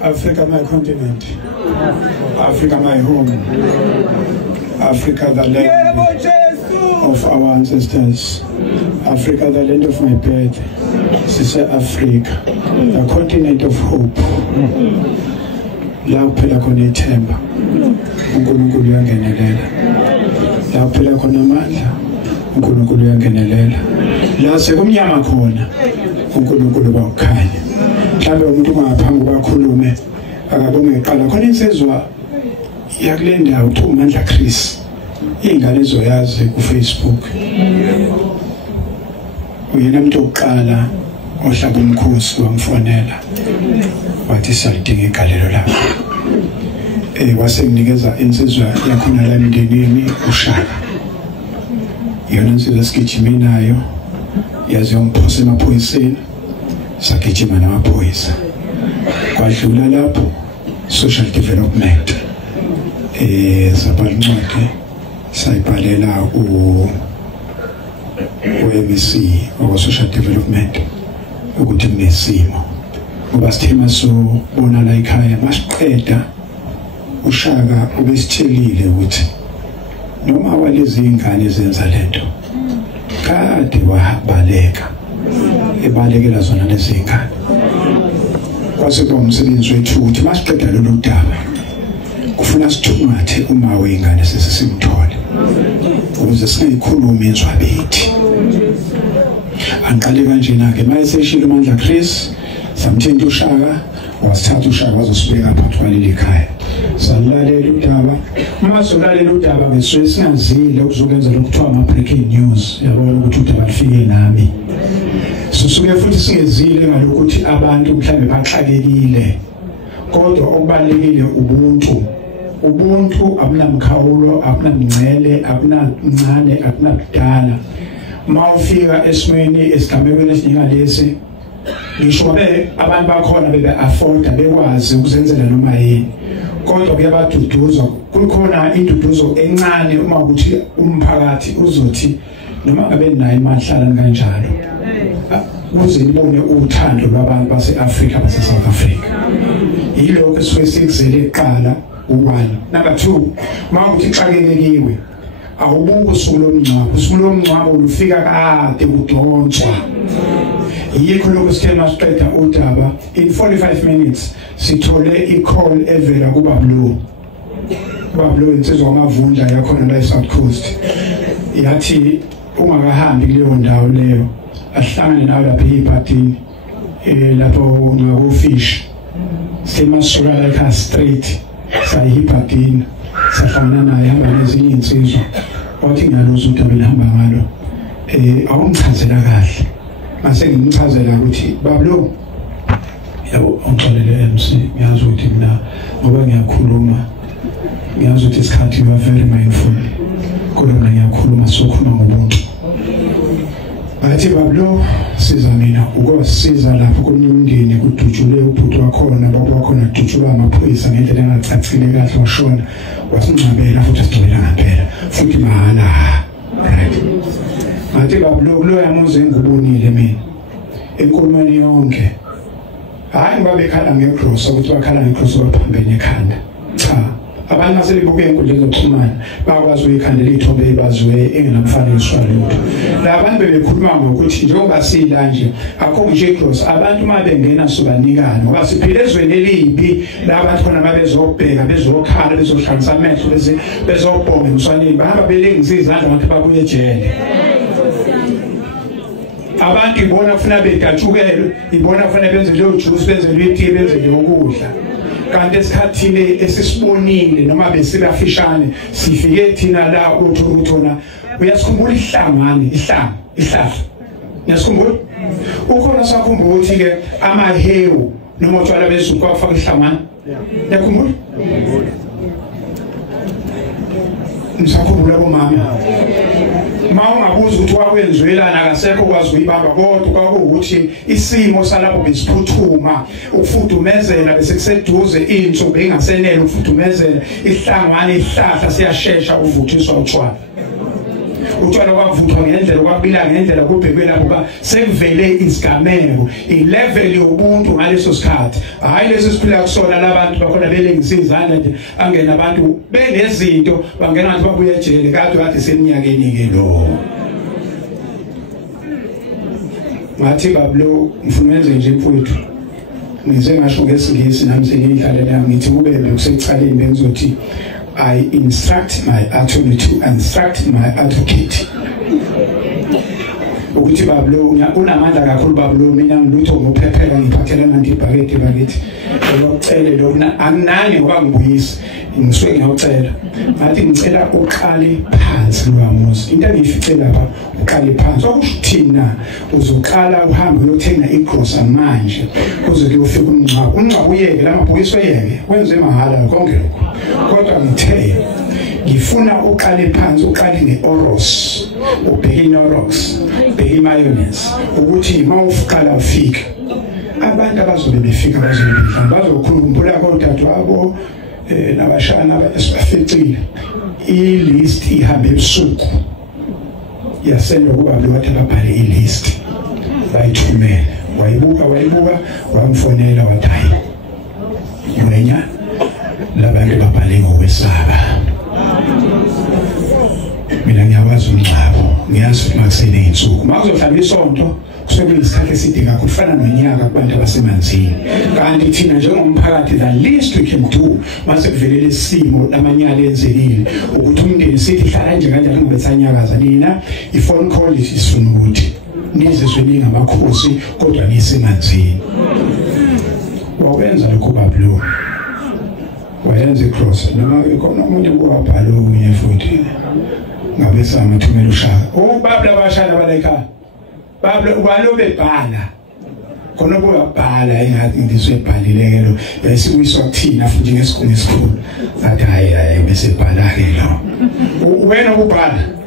Africa my continent, Africa my home, Africa the land of our ancestors, Africa the land of my birth, Sister Africa, the continent of hope. La kuphela khona ithemba, uNkulunkulu uyangenelela. La kuphela khona amandla, uNkulunkulu uyangenelela. La sekumnyama khona, uNkulunkulu bakukhanya. Mhlawumbe umuntu ungaphambi kwakhulume akabonge eqala khona insizwa yakule ndawo kuthiwa uMandla Chris. Ingane ezoyazi kuFacebook. Uyena umuntu oqala ohlaba umkhosi wamfonela. Wathi salidinga igalelo lakho. Wasenginikeza insizwa yakhona la emndenini uShaka. Yona insizwa sigijime nayo yaze yongiphosa emaphoyiseni. Sagijima namaphoyisa. Kwadlula lapho social development. Sabhala incwadi sayibhalela u-MEC wa social development ukuthi kunesimo. Ngoba sithema sobona la ekhaya masiqeda uShaka ubesitshelile ukuthi noma walezi ingane ezenza lento kade wabaleka ebalekela zona lezi ingane. Kwase kuba umsebenzi wethu ukuthi masiqeda lolu daba kufuna sithungathe uma wengane sesisimthole ukuze singayikhuluma inzwa bethi. Anqale kanjena ke mayeseshilo uMandla Chris samthinta uShaka wasithatha uShaka wazosibeka phakathi kwaleli khaya. Salalela udaba masolalela udaba ngesuku singazile ukuzokwenza lokuthiwa ama breaking news yabona ukuthi udaba lifike nami. Susuke futhi singezile ngalokuthi abantu mhlambe baxakekile kodwa okubalekile ubuntu abunamkhawulo abunamngcele abunancane abunakudala. Mawufika esimweni esigamekweni esinjengalesi ngisho abantu bakhona bebe afforda bekwazi ukuzenzela noma yini kodwa kuyabaduduza. Kukhona induduzo encane uma ukuthi umphakathi uzothi noma ngabe nayo imali hlala kanjalo ukuze ibone uthando lwabantu base-Afrika base-South Africa. Yilokho esuke sikuzele eqala u-1. Number 2, mawukuthi xakekekiwe awubuke usuku lomngcwabo lufika kade kudonswa. Yikho lokho sithe masiqeda udaba in 45 minutes sithole i-call evela kuBablo insizwa wamavundla yakhona la eSouth Coast. Yathi ungakahambi kuleyo ndawo leyo ahlangane nawe lapha ePatini lapho ngakufish semasula la straight sayiPatini sahlangana naye hamba nezinye insizwa wathi ngalozo udaba elihamba ngalo awungichazela kahle mase ngimchazela ukuthi Bablo yabo ongixolele MC ngiyazi ukuthi mina ngoba ngiyakhuluma ngiyazi ukuthi isikhathi you are very mindful kodwa mina ngiyakhuluma sokhuluma ngobuntu. Bathi Bablo siza mina ukosiza lapho komndeni kudutshule ubhuti wakhona baba wakhona kudutshulwa amaphoyisa ngendlela engacacile kahle washona wasingcabela futhi sigcwele ngempela futhi mahala. Right. Bathi Bablo lo yamuze ngibonile mina enkulumeni yonke hayi ngoba bekhala ngecross ukuthi bakhala ngecross waphambene ekhanda cha abantu asebebuke enkundleni zokuxhumana bakwazi ukukhandela ithombe ebaziwe engenamfanekiso lutho. Labantu bebekhuluma ngokuthi njengoba sila nje akho nje cross abantu uma bengena sobanikana ngoba siphile ezweni elibi labantu khona mabezobheka bezokhala bezohlanganisa amehlo bezobhonga emswaneni bahamba belengisa izandla abantu babuye ejele. Abantu ibona ufuna bedatshukele ibona ufuna benze leyo juice benze lwetiye benze lokudla. Kanti esikhathini esisibonile noma besibafishane sifike thina la uthona uyasikhumbula ihlanga uyasikhumbula ukhona sakhumbula ukuthi ke amahewu noma utshwala besuku bafaka ihlangana yakhumbula msakhumbula bomama mawungabuza ukuthi wakwenzwelana akasekho kwazi uyibamba kodwa kwakuwuthi isimo salapho besiphuthuma ukufudumezela bese kuseduze insuku engasenele ukufudumezela ihlangana ihlahla siyashesha uvuthiswa utshwala utshwala kwavuthwa ngendlela kwabila ngendlela kubhekwe lapho sekuvele isigameko ilevel yobuntu ngaleso sikhathi hayi lesi siphila kusona labantu bakhona belengisizana nje angena abantu benezinto bangena ngathi babuye ejele kade seminyakeni ke lo ngathi bablo ngifuna wenze nje mfowethu ngize ngasho ngesingisi nami sengidlalela ngithi kubebe kusecaleni bengizothi I instruct my attorney to instruct my advocate ukuthi bablo unamandla kakhulu bablo mina ngilutho ngophephela ngiphathelana ndibhakede bakithi ngicela lokuna anginani ngoba ngibuyisa ngisuke ngiyocela ngathi ngicela uqale phansi lwamuzi into engiyificela lapha uqale phansi okuthina uzoqala uhambe uyothenga igrosa manje uze kuyofika umngcwabo uyeke lamabhokisi oyeke wenze mahala konke lokho kodwa ngithe ngifuna uqale phansi uqale ngeoros ubheke inorox ubheke mayonnaise ukuthi mawuqala ufika abantu abazobe befika bazokhuluma kodwa wabo nabashana abasifecile ilist ihambe ebusuku yasendwa kuba lokho ababhale ilist bayithumela wayibuka wamfonela wathi wena labantu babhale ngokwesaba mina ngiyawazi umncabo ngiyazi ukuthi makusele insuku makuzohlala isonto kusebenzisikhathi eside kakhulu kufana nonyaka kubantu abasemanzini kanti thina njengomphakathi the least we can do mase kuvelele isimo lamanyala enzekile ukuthi umndeni sithi hlala nje kanjalo ngobethanyakaza nina ifone call isifuna ukuthi nizizwe ningamakhosi kodwa nisemanzini wawenza lokho bablo wayenza icross noma ikhona umuntu owabhala okunye futhi ngabe samathumela ushaka babla abashana balayika babla walobe bhala khona kubabhala engathi ngizwebhalile lo yasikuyiswa kuthina futhi ngesikhulu esikhulu athi hayi bese bhala ke lo wena ubhala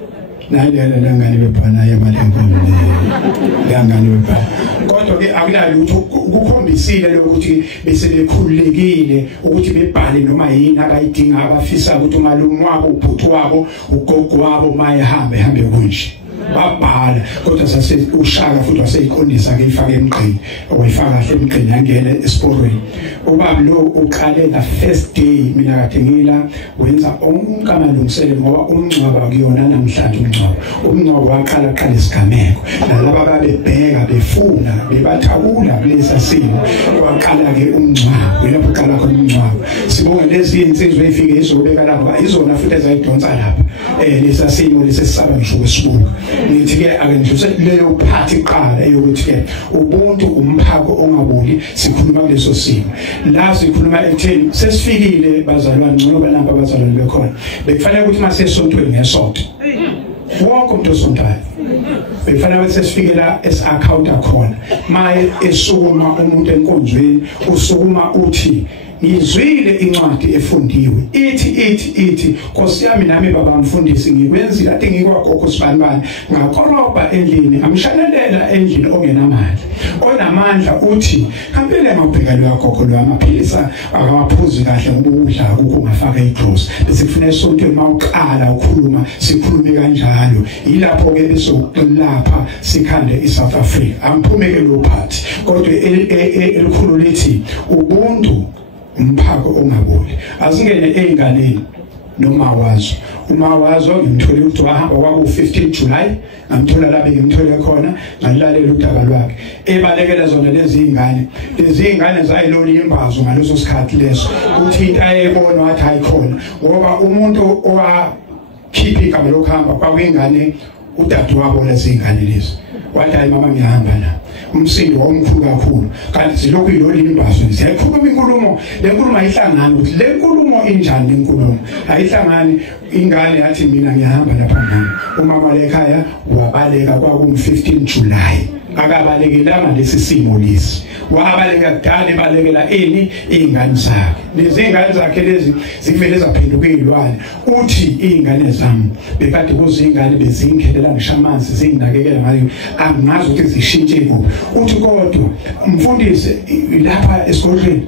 naye lengane bebhala yamalembu lengane bebhala kodwa ke akunalutho ukukhombisile lokuthi bese bekhululekile ukuthi bebhale noma yini abayidinga abafisa ukuthi umalume wabo ubhuti wabo ugogo wabo mayehambe kunje babhala kodwa sase ushaka futhi waseyiqondisa ke ifake emqini oyifaka kahle emqini yangena esiporweni ubaba lo uqale the first day mina kade ngila wenza onke amalungiselelo ngoba umncwaba kuyona namhlanje umncwaba waqala isigameko nalabo babebheka befuna bebathawula kulesa simo waqala ke umncwaba lapho uqala khona umncwaba sibonga lezi insizwe efike izobeka lapha izona futhi ezayidonsa lapha lesa simo lesesaba ngisho kwesibuka nithi ke akenjuse leyo phathi iqala eyokuthi ke ubuntu umphako ongabuli sikhuluma kuleso simo la sikhuluma ekutheni sesifikile bazalwane ngoba namba abazalwane bekhona bekufanele ukuthi mase esontweni ngesonto wonke umuntu osontayo bekufanele ukuthi sesifikela esi-account akhona maye esukuma umuntu enkonzweni usukuma uthi ngizwile incwadi efundiwe ithi Nkosi yami nami baba mfundisi ngikwenzile ade ngikwagogo sibanibani ngakorobha endlini ngamshalelela endlini ongenamandla onamandla uthi kampela ngabheka lo yagogo lo amaphilisa akawaphuzi kahle ngoba udla ukungafaka igross bese kufanele sonke mawuqala ukhuluma sikhulume kanjalo yilapho ke besokulapha sikhande iSouth Africa amphumeke lo phathi kodwa elikhulu lithi ubuntu umphako ongaboli asingene einganeni noma wazo uma wazo ngimthole ukuthi wahamba kwaku 15 July ngamthola lapha ngimthole khona ngalalela udaba lwakhe ebalekela zona lezi ingane zayilona imbazo ngaleso sikhathi leso uthi into ayebona wathi ayikhona ngoba umuntu owakhipha igama lokuhamba kwakuyingane udadewabo lezi ingane lezi wathi hayi mama ngihamba la umsindo omkhulu kakhulu kanti silokhu iloli imbazo siyakhuluma inkulumo lenkulumo ayihlangani ukuthi lenkulumo injani lenkulumo ayihlangani ingane yathi mina ngiyahamba lapha mama umama lekhaya wabaleka kwaku 15 July akabalekela lesi simo lesi wabaleka kudala balekela izingane zakhe lezi ingane zakhe lezi zivele zaphenduka izilwane uthi izingane zami bekade kuzingane bezingikhelela ngishamanzi zinginakekela ngayo angazi ukuthi zishintshe kuphi uthi kodwa umfundisi lapha esikoleni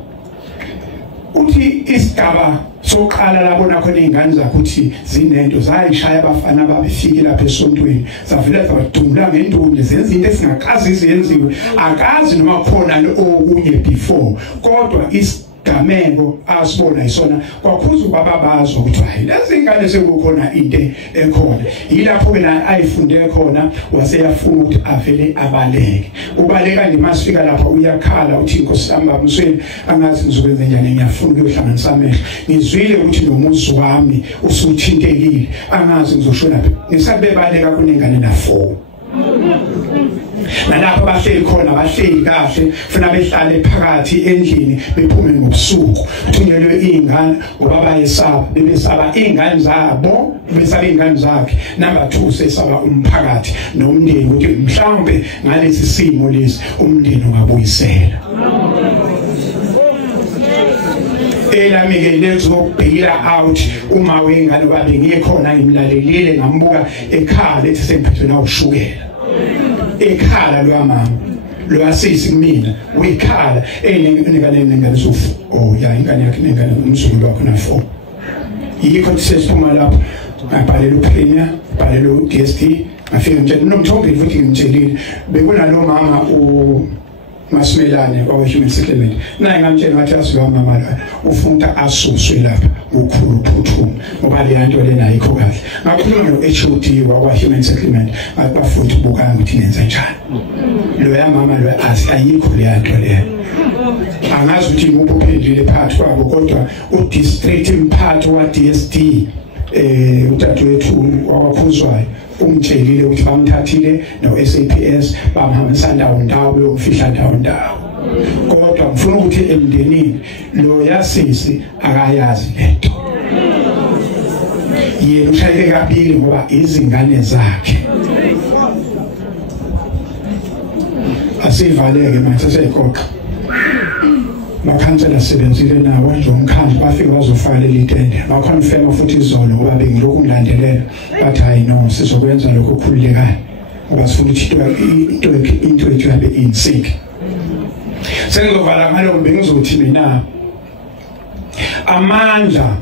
uthi isigaba soqala labona khona izingane zakho ukuthi zinento zayishaya abafana babefike lapha esontweni zavela zabadumula ngenduni zenza into esingakazi izenziwe akazi noma khona okunye before kodwa isigameko asibona isona kwakhuza bababazwa ukuthi hayi lezi ingane sekukhona into ekhona yilapho wena ayifunde khona waseyafuna ukuthi avele abaleke ubaleka nje masifika lapha uyakhala uthi inkosi yami bamsweni angazi ngizokwenza njani ngiyafuna ukuyohlanganisa amehlo ngizwile ukuthi nomuzi wami usuthintekile angazi ngizoshona ngisabebaleka kunengane na 4 nalapho bahleli khona bahleli kahle funa behlale phakathi endlini bephume ngobusuku thunyelwe izingane ngoba bayesaba bebesaba izingane zabo besaba izingane zakhe number 2 sesaba umphakathi nomndeni ukuthi mhlawumbe ngalesi simo lesi umndeni ungabuyisela elamike lezobhila out uma wengane babe ngikhona ngimlalelile ngambuka ekhala ethi semphethwe na ushukela ekhala lo mama lo asisi kumina uyikhala engane zofu ya ingane yakhe nengane umzulu wakho na 4 yikho sesiphuma lapho ngabhalela uPremier bhalela uDST ngafika nje nomthombe futhi ngimtshelile bekunalo mama Masimelane kwa Human Settlement naye ngamtshela ngathi asiwa mama la ufunda asuswe lapha ukhulu phuthu ngoba le nto lena ayikho kahle ngakhuluma no-HOD wa Human Settlement abafuthi bukanga ukuthi nenza njani lo ya mama lo ayikho le nto le angazi ukuthi nguphi uphendule phakathi kwabo kodwa udistrict imphathi wa DSD udadewethu wakhuzwayo umtshelile ukuthi bamthathile no SAPS bamhambisa ndawo uyofihla ndawo kodwa ngifuna ukuthi emndenini lo yasisi akayazi lento yena ushayeke kabili ngoba izingane zakhe asivaleke manje seseqoqa makhansela sebenzile nawo nje umkhandlu bafika bazofaka leli tende bakonfirma futhi izolo ngoba bengilokhu ngilandelela bathi hayi no sizokwenza lokho khululekayo ngoba sifuna ukuthi into ethu yabe insink sengizovala ngalo bengizothi mina amandla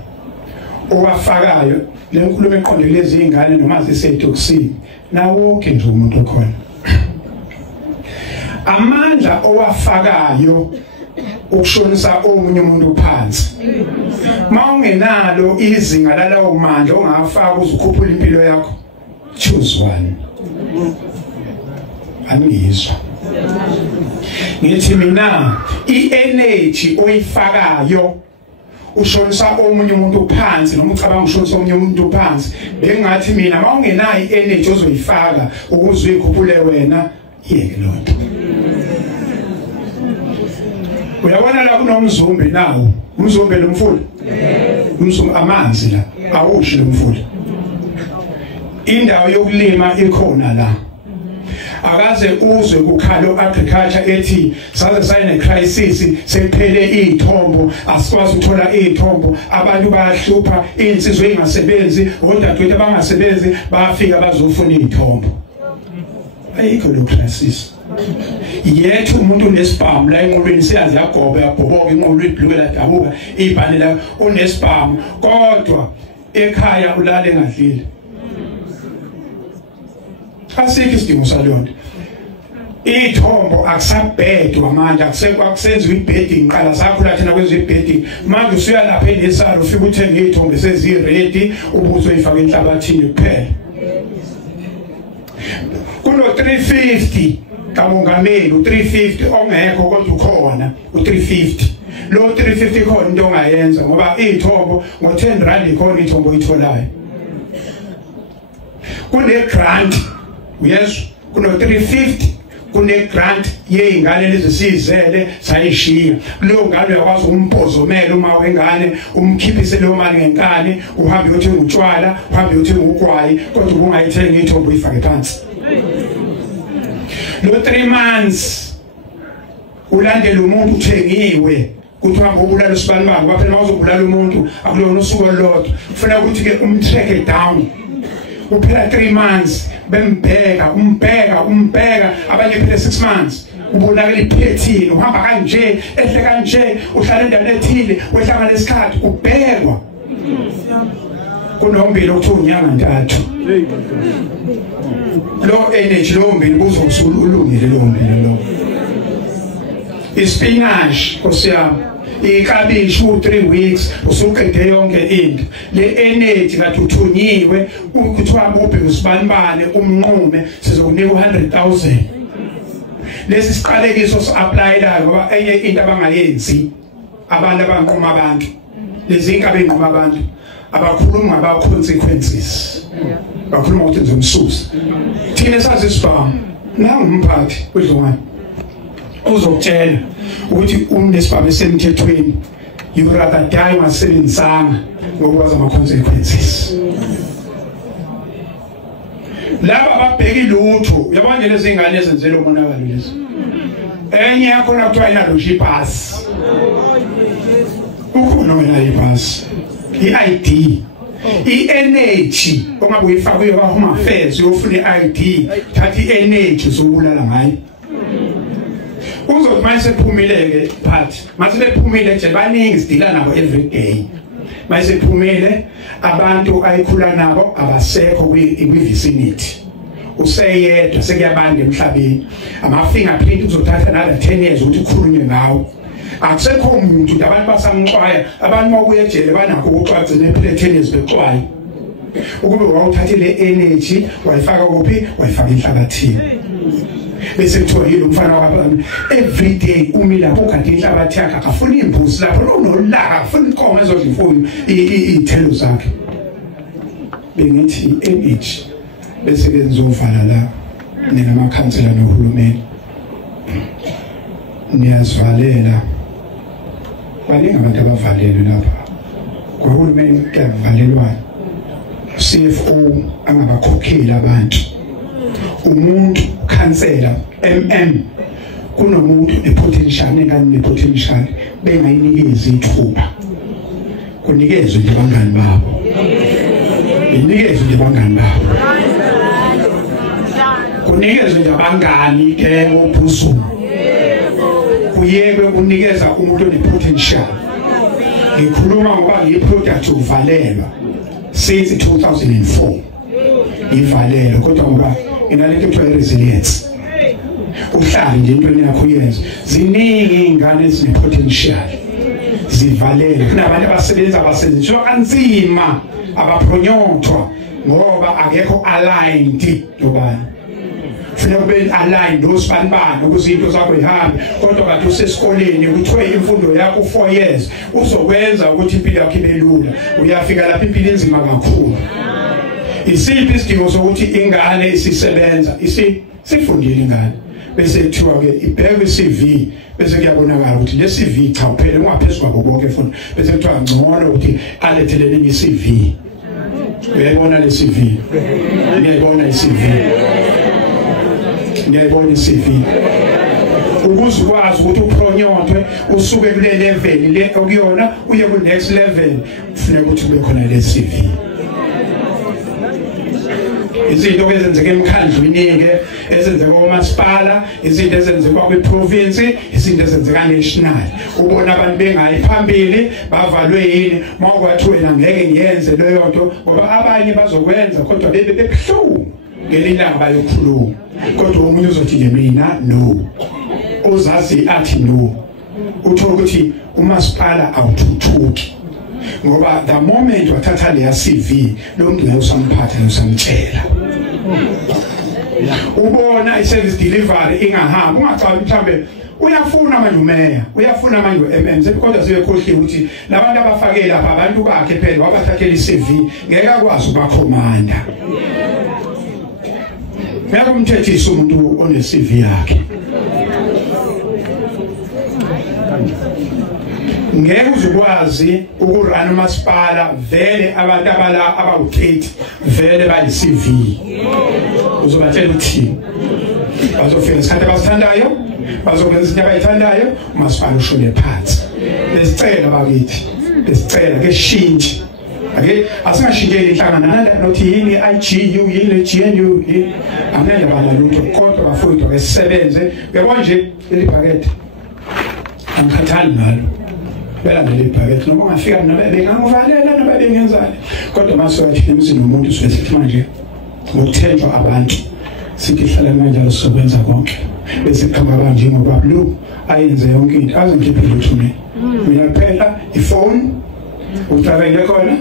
owafakayo le nkulumo eqondile lezi izingane noma zisedoksini nawo ke nje umuntu okhona amandla owafakayo ukushonisa omunye umuntu phansi mawungenalo izinga lalawo mandla ongafaka uzukhuphula impilo yakho choose one angizwa ngithi mina i-energy oyifakayo ushonisa omunye umuntu phansi noma ucabanga ushonisa omunye umuntu phansi bengathi mina mawungenayo i-energy ozoyifaka ukuze uyikhuphule wena yeke lonto uyabona la kunomzumbe nawo umzumbe lomfula umzumbe amanzi la awushi lomfula indawo yokulima ikhona la akaze uzwe kukhalo agriculture ethi saze sayine crisis sephele izithombo asikwazi ukuthola izithombo abantu bayahlupha insizwe engasebenzi odadewethu abangasebenzi bafika bazofuna izithombo ayikho lo crisis yethu umuntu unesibhamu la enqolweni siyazi yagoba yabhoboka inqolo idlukela dabuka ibhane la unesibhamu kodwa ekhaya ulale engadlile asikho isidingo salonto ithombo akusabhedwa manje akusenziwa ibhedding qala sakhula thina kwenziwa ibhedding manje usuya lapha enesaro ufika uthenge izithombo seziready ubuzo ifaka enhlabathini kuphela kuno 350 kamongameli u350 ongekho kodwa ukhona u350 lo 350 khona into ongayenza ngoba izithombo ngo10 rand ikhona izithombo itholayo kune grant yes kuno 350 kune grant yeingane lezisizele sayishiya lo ngane uyakwazi umpozomela uma wengane umkhiphise lo mali ngenkani uhambe uyothenga utshwala uhambe uyothenga ugwayi kodwa ungayithenga izithombo ifake phansi lo 3 months ulandela umuntu uthengiwe kuthi uhamba ubulala isibanibani ngoba phela mawuzobulala umuntu akulona usuku olodwa ufuna ukuthi ke umtrack down uphela 3 months bembheka umbheka abanye phela 6 months ubonakala iphethini uhamba kanje ehle kanje uhlala endaweni ethile wehlangana lesikhathi ubhekwa kunombili okuthiwa unyanga ntathu lo energy lo mbili buzosulungile lo mbili lo ispinach kosiyami ikabishi u3 weeks usuqede yonke into le energy kathi uthunyiwe ukuthiwa ubhe usibanibane umnqume sizokunika u100,000 lesi siqalekiso so-apply-layo ngoba enye into abangayenzi abantu abanquma abantu lezi inkabe enquma abantu abakhuluma ngaba-consequences bakhuluma ukuthi nizomsusa thina sazi isibhamu nangumphathi udlongwane uzokutshela ukuthi unesibhamu esemthethweni you rather die ungasebenzisanga ngokwazi ama-consequences laba babheka ilutho uyabona nje lezi ngane ezenzela umonakalo lezi enye yakhona kuthiwa inalo nje ipasi ukhona wena ipasi i-ID i-energy ongabe uyifakwe kwa-Home Affairs uyofuna i-ID thatha i-energy uzobulala ngayo uzothi manje sephumile-ke phathi mase bephumile nje baningi sidila nabo every day mase sephumile abantu ayikhula nabo abasekho kwi-vicinity useyedwa sekuyabanda emhlabeni ama-fingerprint uzothatha nala 10 years ukuthi ukhulunywe ngawo akusekho umuntu nje abantu basamxwaya abantu makuye ejele banakho ukuxwaxa nephile 10 years bexwaye ukube wawuthathe le energy wayifaka kuphi wayifaka enhlabathini bese kuthiwa yilo umfana wabami every day umilapho ugade inhlabathi yakhe akafuna imbuzi lapho unolaka afuna inkomo ezodla imfuyo iy'thelo zakhe bengithi i-energy bese benzovala la ningamakhansela nohulumeni niyazivalela baningi abantu abavalelwe lapha kwahulumeni kuyavalelwana CFO angabakhokheli abantu umuntu khansela kunomuntu nepotential nengane nepotential bengayinikezi ithuba kunikezwe nje bangani babo inikezwe nje bangani babo kunikezwe nje abangani ke ophuzulu kuyekwe kunikeza umuntu onepotential ngikhuluma ngoba ngiyiproduct uvalelwa since 2004 ivalelwe kodwa ngoba inalento kuthiwa resilience uhlali nje into yakho uyenza ziningi ingane ezine-potential zivalelwe kunabantu abasebenza kanzima abaphronyothwa ngoba akekho aligned nobani funa kube aligned nosibani ukuze into zakho ihambe kodwa kade usesikoleni kuthiwe imfundo yakho 4 years uzokwenza ukuthi impilo yakho ibe lula uyafika lapha impilo inzima kakhulu isiphi isidingo sokuthi ingane isisebenza sifundile ingane bese kuthiwa ke ibheke i-CV bese kuyabonakala ukuthi le CV cha uphele ungaphezulu kwabo bonke futhi bese kuthiwa ngcono ukuthi alethelele i-CV uyayibona le CV ngiyayibona i-CV ngiyayibona i-CV ukuze ukwazi ukuthi uphronyothwe usuke kule level le okuyona uye ku next level kufanele ukuthi kube khona le CV izinto ezenzeka emkhandlwini-ke ezenzeka komasipala izinto ezenzeka kwiprovinsi izinto ezenzeka national ubona abantu bengayi phambili bavalwe yini mawukwathi wena ngeke ngiyenze leyo nto ngoba abanye bazokwenza kodwa bebe bebuhlungu ngelinye ilanga bayokhuluma kodwa omunye uzothi nje mina no uzazi athi no uthola ukuthi umasipala awuthuthuki ngoba the moment wathatha leya CV lo muntu usamphatha usamtshela ubona i-service delivery ingahambi ungacabi mhlambe uyafuna manje umeya uyafuna manje u-MM kodwa sebekhohliwe ukuthi labantu abafake lapha abantu bakhe phela wabathathela i-CV ngeke akwazi ukubakhomanda ngeke umthethise umuntu one-CV yakhe ngeke uzukwazi ukurana umasipala vele abantu abawu-30 vele bayi-CV uzobatshela ukuthi bazofika isikhathi abasithandayo bazokwenza izinto abayithandayo umasipala ushone phansi besicela bakithi besicela ke shintshe ake asingashintsheli inhlangano nothi yini i-IGU yini GNU angeke balalutho kodwa bafowethu ke sisebenze uyabona nje leli bhakede angikhathali ngalo belandele iphakethe noma ungafika noma bengamuvalela noma bengenzani kodwa mase wathi emzini umuntu sithi manje ngokuthenjwa abantu sithi hlala manje asikwenza konke bese kuqhamba kanje ngoba blue ayenze yonke into azengikhiphe lutho mina kuphela ifone uqabele khona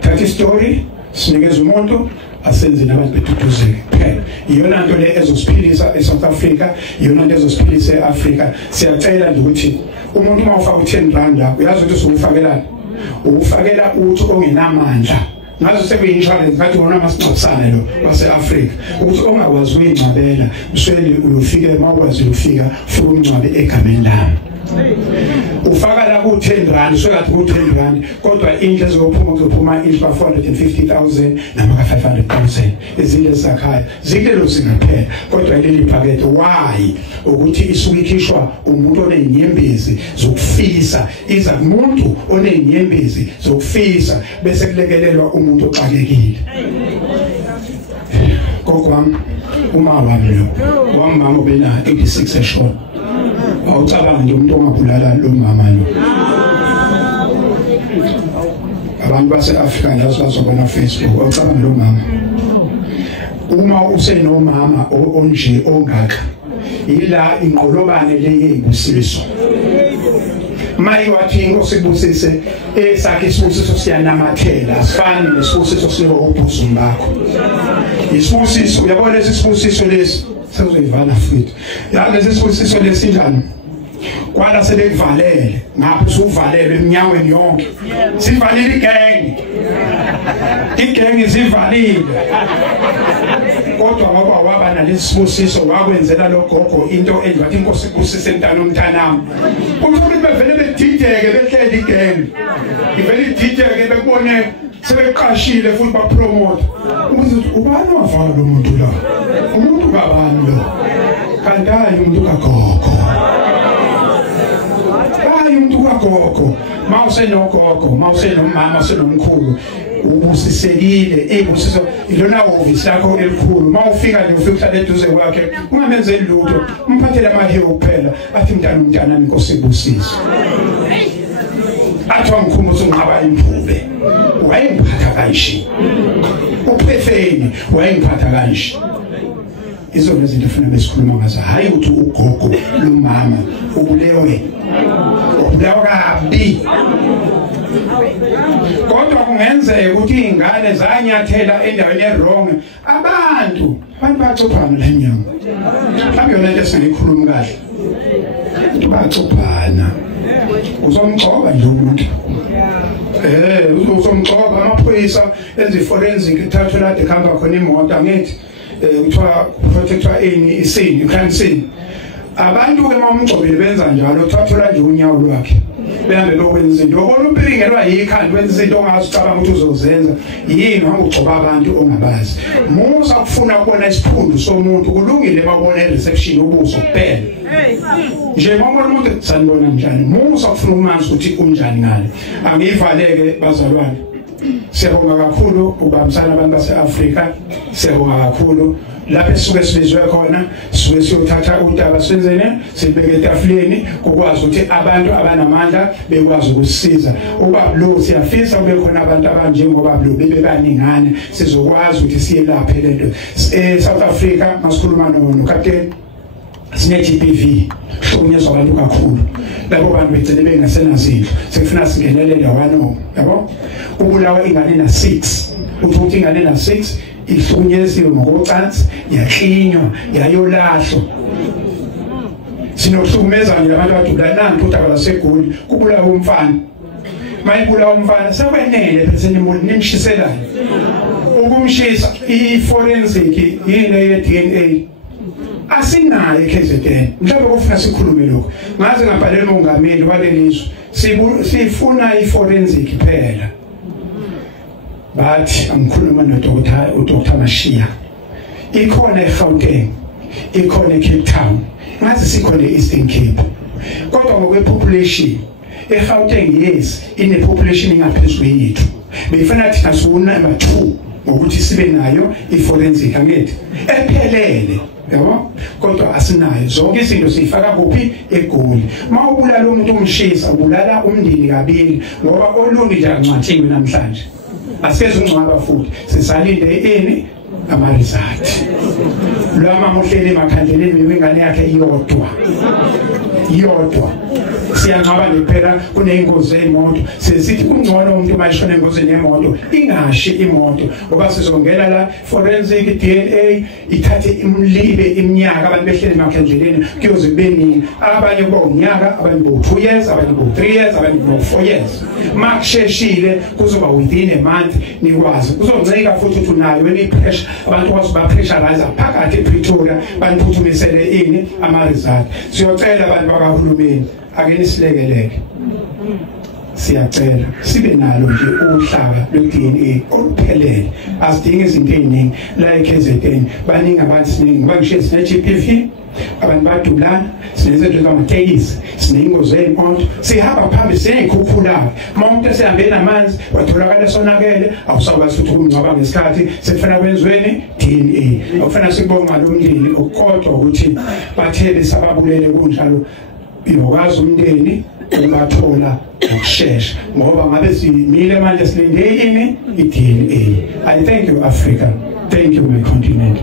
thatha story sinikeza umuntu asenze nabantu bethuthuzeke phela iyona nto le ezosiphilisa eSouth Africa iyona nto ezosiphilisa eAfrica siyacela nje ukuthi umuntu uma ufaka u10 la uyazi ukuthi usufakelana ufakela uthi ongenamandla ngazo sekuyi-insurance ngathi wona masingcwabisane lo wase-Afrika ukuthi ongakwazi ukuyingcwabela uswele uyofika mawukwazi ukufika futhi umngcwabe egameni lami ufaka la ku10 sokathi ku10 kodwa indle kuzophuma indle ka450,000 nama ka500,000 izinto ezakhaya zikelo singaphela kodwa leli phakethe why ukuthi isuke ikhishwa umuntu onenyembezi zokufisa iza kumuntu onenyembezi zokufisa bese kulekelelwa umuntu oxakekile kokwami uma wami lo wamama ubena 86 eshona awucabanga nje umuntu ongabulala lo mama lo abantu base-Afrika njalo bazobona Facebook awucabanga lo mama uma usenomama onje ongaka ila inqolobane leyibusiso mayi wathi inkosi ibusise esakhe isibusiso siyanamathela asifani nesibusiso siko ubhuzu bakho isibusiso uyabona isibusiso lesi sezoyivala futhi lesi sibusiso lesinjani kwala sebekuvalele ngapha usuvalelwe eminyangweni yonke sivalile igengi zivalile kodwa ngoba waba nalesi sibusiso wakwenzela lo gogo into engathi inkosi ibusise mntanami ukuthi bevele bedideke behleli igengi ivele idideke bekubone sebeqashile futhi bapromote ukuthi ubani wafaka lo muntu la umuntu kabani lo kanti hayi umuntu kagogo umuntu kagogo mawusenogogo mawusenomama usenomkhulu ubusisekile ibusiso ilona office lakho elikhulu mawufika nje ufika uhlala eduze kwakhe ungamenze lutho umphathele amahewu kuphela athi mntana inkosi ibusise athi wamkhumbuza unqaba imphube wayengiphatha kanje uphefeni wayengiphatha kanje izona izinto ufuna besikhuluma ngazo hayi ukuthi ugogo lomama ubulewe kabi kodwa kungenzeka ukuthi izingane zanyathela endaweni wrong abantu bacophana la nyanga mhlawumbe yona into esingayikhuluma kahle bacophana uzomgcoba nje umuntu uzomgcoba amaphoyisa enza forensic ithathu la ekhamba khona imoto angithi uthiwa protector isini crime scene abantu ke mamgcobile benza njalo thathola nje unyawo lwakhe behambe lokwenza izinto oluphiringelwa yikhanda wenza izinto ongazicabanga ukuthi uzozenza yini ngokugcoba abantu ongabazi musa kufuna ukubona isiphundu somuntu kulungile babone reception ubuso kuphela nje mama umuntu sanibona njani musa kufuna umanzi ukuthi unjani ngale angivaleke bazalwane siyabonga kakhulu ubambisana abantu base-Afrika siyabonga kakhulu lapho esuke sibizwe khona suke siyothatha udaba senzene sibeke etafuleni ukwazi ukuthi abantu abanamandla bekwazi ukusisiza ubaba lo siyafisa kube khona abantu abanjengoba lo bebebaningana sizokwazi ukuthi siyelaphe lento South Africa masikhuluma noCaptain sine GBV hlukunyezwa abantu kakhulu labo bantu begcine bengasenazindlu sekufuna singenele lawano yabo ubulawa ingane na6 ukuthi ingane na6 ihlukunyeziwe ngokocansi yaklinywa yayolahlwa sinokuhlukumezana labantu abadula nanti udaba laseGoli kubulawa umfana mayibulawa umfana sekwenele bese nimshiselana ukumshisa iforensic yini ye-DNA asinayo eKZN mhlawumbe kufuna sikhulume lokho ngaze ngabhalela umongameli walelizwe sifuna iforensic phela bathi angikhuluma noDr Mashiya ikhona eGauteng ikhona eCape Town ngathi sikhona eEastern Cape kodwa ngokwepopulation eGauteng yes ine population ingaphezulu yethu befana thina siwunamba 2 ngokuthi sibe nayo i-forensic angithi ephelele, yabo, kodwa asinayo. Zonke izinto sifaka kuphi? eGoli. Mawubulala umuntu umshisa ubulala umndeni kabili, ngoba olundi nje ancwathiwe namhlanje. Aseze ungcwaba futhi, sisalinde ini ama-result. Lama muhleli emakhandeleni wengane yakhe yodwa. Siyangaba nephela kuneyingozi yemoto, sesithi kungcono umuntu mayishona engozini yemoto ingashi imoto, ngoba sizongena la forensic DNA ithathe imlibe iminyaka abantu behleli emakhandeleni kuyoze beningi, abanye bonyaka, abanye bo2 years, abanye bo3 years, abanye bo4 years. Makusheshile kuzoba within a month nikwazi, kuzoncika futhi ukuthi unayoweni pressure, abantu bazoba pressurize phakathi ePretoria baniphuthumisele ini ama-result. Siyocela abantu bakahulumeni ake silekeleke, siyacela sibe nalo nje uhlaka lwe-DNA oluphelele. Asidingi izinto eziningi la eKZN, baningi abantu siningi, bangishiye sine-GBV, abantu badulana, sinezinto zamatekisi, sineyingozi yemoto, sihamba phambili sineyikhuphula. Uma umuntu esihambe namanzi watholakala sonakele, awusakwazi ukuthi ukungcwaba ngesikhathi, sekufanele kwenziweni DNA. Akufanele sibonga lo mndeni ukodwa ukuthi bathe besababulele kunjalo yokwazi umndeni ubathola ngokusheshsha, ngoba ngabe simile manje silinde ini i-DNA. I thank you Africa, thank you my continent.